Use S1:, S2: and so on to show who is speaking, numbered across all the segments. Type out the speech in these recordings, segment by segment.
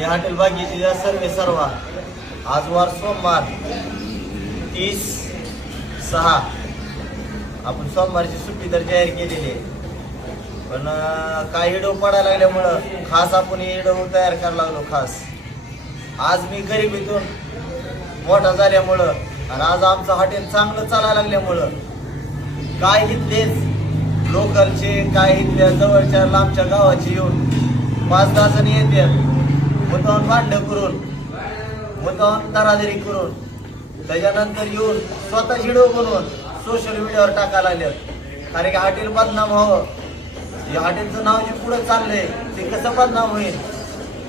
S1: मी hotel बागेची सर्वे सर्वा. आज वार सोमवार तीस सहा. आपण सोमवारची सुट्टी तर जाहीर केलेली आहे. पण काय काही इडो पडायला लागल्यामुळं खास आपण इडो तयार करायला लागलो खास. आज मी गरिबीतून मोठा झाल्यामुळं आणि आज आमचं हॉटेल चांगलं चालायला लागल्यामुळं काय इथलेच लोकलचे काय इथल्या जवळच्या लांबच्या गावाचे येऊन पाच दहा जण येते मुद्दावून भांडण करून मुद्दावून दरादरी करून त्याच्यानंतर येऊन स्वतः व्हिडिओ बनवून सोशल मीडियावर टाकायला लागल्यात. कारण की हॉटेल बदनाम व्हावं. या हॉटेलचं नाव जे पुढे चाललंय ते कसं बदनाम होईल?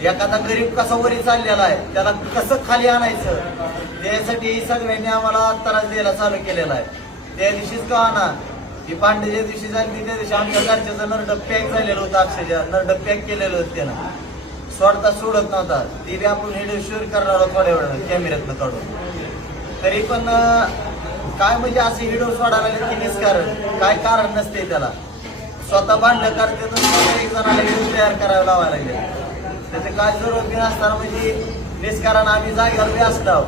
S1: एखादा गरीब कसा वरी चाललेला आहे त्याला कसं खाली आणायचं? त्यासाठी सगळ्यांनी आम्हाला त्रास द्यायला चालू केलेला आहे. त्या दिवशीच का आणा ही पांडे ज्या दिवशी झाली त्या दिवशी आमच्या घरच्याचं नरड पॅक झालेलं होतं अक्षरशः. नरड पॅक केलेलं होतं त्यानं. सोडता सोडत नव्हता. ती बी आपण व्हिडिओ शूट करणार आहोत थोड्या वेळानं कॅमेऱ्यातनं काढून. तरी पण काय म्हणजे असे व्हिडिओ सोडायला लागले की निष्कारण? काय कारण नसते त्याला. स्वतः भांडणं करते तर एक जणाला व्हिडिओ तयार करायला लावायला लागले. त्याचे काय जरूर बी नसताना म्हणजे निष्कारण आम्ही जागेवर बी असलो.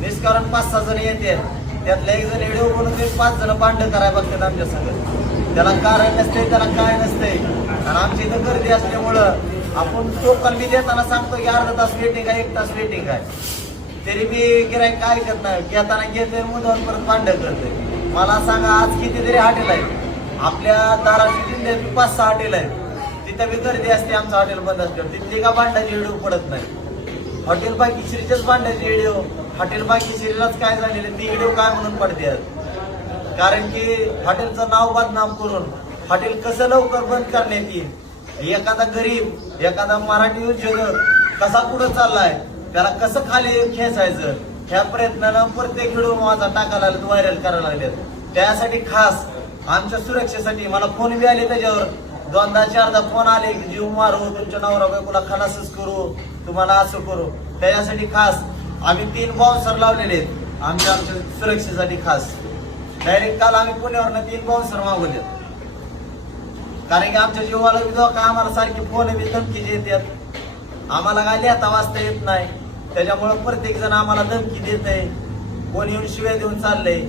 S1: निष्कारण पाच सहा जण येते. त्यातले एक जण व्हिडिओ बनवून ते पाच जण भांडण करायला बघतात आमच्या संग त्याला कारण नसते त्याला काय नसते आणि आमची इथं गर्दी असल्यामुळं आपण टोकन मी देताना सांगतो की अर्धा तास वेटिंग आहे एक तास वेटिंग आहे. तरी मी गिरायक काय करत नाही. घेताना घेते मुदत परत भांडण करते मला सांगा आज कितीतरी हॉटेल आहे आपल्या धाराशिव जिल्ह्यात पाच सहा हॉटेल आहेत. तिथं मी गर्दी असते आमचं हॉटेल बंद असल्यावर तिथली का भांडाची व्हिडिओ पडत नाही. हॉटेल बाकीश्रीच्याच भांडाची व्हिडिओ हॉटेल बाकीश्रीलाच काय झालेले ती व्हिडिओ काय म्हणून पडते कारण की हॉटेलचं नाव बदनाम करून हॉटेल कसं लवकर बंद करण्यात येईल? एखादा गरीब एखादा मराठी उद्योजक कसा पुढे चाललाय त्याला कसं खाली खेचायचं ह्या प्रयत्नाला प्रत्येक व्हिडिओ माझा टाकायला लागलेत व्हायरल करायला लागलेत. त्यासाठी खास आमच्या सुरक्षेसाठी मला फोन बी आले त्याच्यावर. दोनदा चारदा फोन आले की जीव मारू तुमच्या नवरा बायकोला खलासच करू तुम्हाला असं करू. त्याच्यासाठी खास आम्ही तीन बाउन्सर लावलेले आहेत. आमच्या आमच्या सुरक्षेसाठी खास. डायरेक्ट काल आम्ही पुण्यावरनं तीन बाउन्सर मागवले कारण की आमच्या जीवाला विधवा का आम्हाला सारखी फोन बी धमकी देतात. आम्हाला काय लिहिता वाचता येत नाही. त्याच्यामुळं प्रत्येक जण आम्हाला धमकी देत आहे कोण येऊन शिव्या देऊन चाललंय.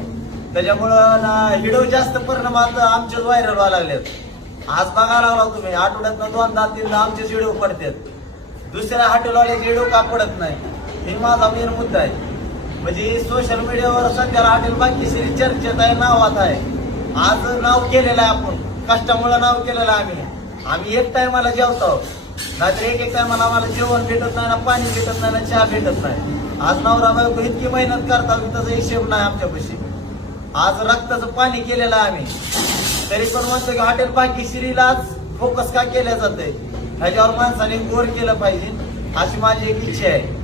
S1: त्याच्यामुळं ना व्हिडिओ जास्त परिणामात आमचेच व्हायरल व्हायला लागलेत. आज बघायला लागला तुम्ही आठवड्यात दोनदा तीनदा आमचेच व्हिडिओ पडतात. दुसऱ्या हॉटेलवाले व्हिडिओ का पडत नाही? हे माझा मेन मुद्दा आहे. म्हणजे सोशल मीडियावर सध्याला हॉटेल बाकी चर्चेत आहे नावात आहे. आज नाव केलेलं आहे आपण. कष्टामुळे नाव केलेलं आम्ही. आम्ही एक टायमाला जेवतो. नाहीतर एक एक टायमाला आम्हाला जेवण भेटत नाही ना पाणी भेटत नाही ना चहा भेटत नाही. आज नवरा बायको इतकी मेहनत करता की त्याचा हिशेब नाही आमच्यापाशी. आज रक्ताचं पाणी केलेलं आम्ही. तरी पण म्हणतो की हॉटेल बाकीश्रीला आज फोकस का केलं जाते ह्याच्यावर माणसाने गोर केलं पाहिजे अशी माझी एक इच्छा आहे.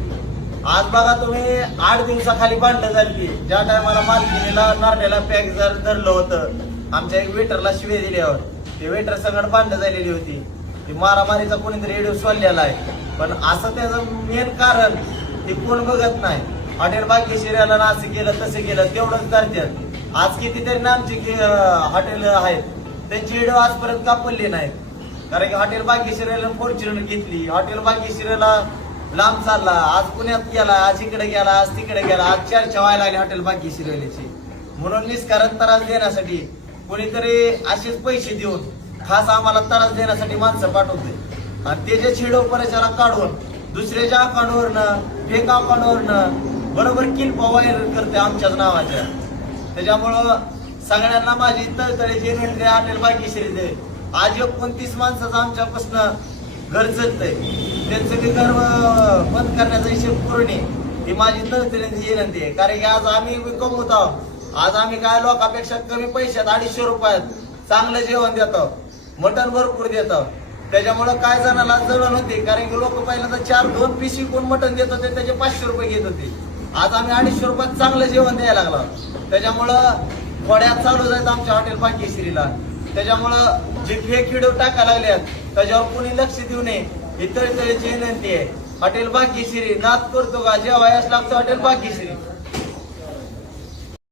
S1: आज बघा तुम्ही आठ दिवसाखाली भांडणं झाली. ज्या टायमाला मालकिनीला नारड्याला पॅक जर धरलं होतं आमच्या एक वेटरला शिवे दिल्यावर. ते वेटर सगळं बांध झालेली होती. ती मारामारीचा कोणीतरी रेडिओ सोडलेला आहे. पण असं त्याचं मेन कारण ते कोण बघत नाही. हॉटेल बागेश्वऱ्याला ना असं केलं तसं केलं तेवढंच करतात आज कितीतरी नामची हॉटेल आहेत. त्यांची रेडिओ आजपर्यंत कापडले नाहीत. कारण की हॉटेल बागेश्वऱ्याला फॉर्च्युनर घेतली. हॉटेल बागेश्वऱ्याला लांब चालला. आज पुण्यात गेला आज इकडे गेला आज तिकडे गेला. आज चर्चा व्हायला लागली हॉटेल बागेश्वऱ्याची म्हणून निष्कारण त्रास देण्यासाठी कोणीतरी असेच पैसे देऊन खास आम्हाला त्रास देण्यासाठी माणसं पाठवते आणि त्याच्या छेडो परिसरा काढून दुसऱ्याच्या अकाउंटवरनं फेक अकाउंटवरनं बरोबर किल व्हायरल करते आमच्याच नावाच्या. त्याच्यामुळं सगळ्यांना माझी तळतळीची विनंती अनिल हॉटेल बागेश्वरी दे आज एकोणतीस माणसाचं आमच्यापासून घर चालतंय त्यांचं ते घर बंद करण्याचा हिशेब पूर्ण ही माझी तळतळीची विनंती आहे. कारण की आज आम्ही कमवत आहोत. आज आम्ही काय लोकांपेक्षा कमी पैशात अडीचशे रुपयात चांगलं जेवण देतो. मटण भरपूर देतो. त्याच्यामुळं काय जणाला जळण होते कारण की लोक पहिल्यांदा चार दोन पिशी कोण मटण देत होते त्याचे पाचशे रुपये घेत होते. आज आम्ही अडीचशे रुपयात चांगलं जेवण द्यायला लागलो. त्याच्यामुळं फड्यात चालू जायचं आमच्या हॉटेल बागेश्रीला त्याच्यामुळं जे फेक व्हिडिओ टाकायला लागल्यात त्याच्यावर कोणी लक्ष देऊ नये. ही तळतळीची विनंती आहे. हॉटेल बागेश्री नाद करतो का जेव्हा लागतो हॉटेल बागेश्री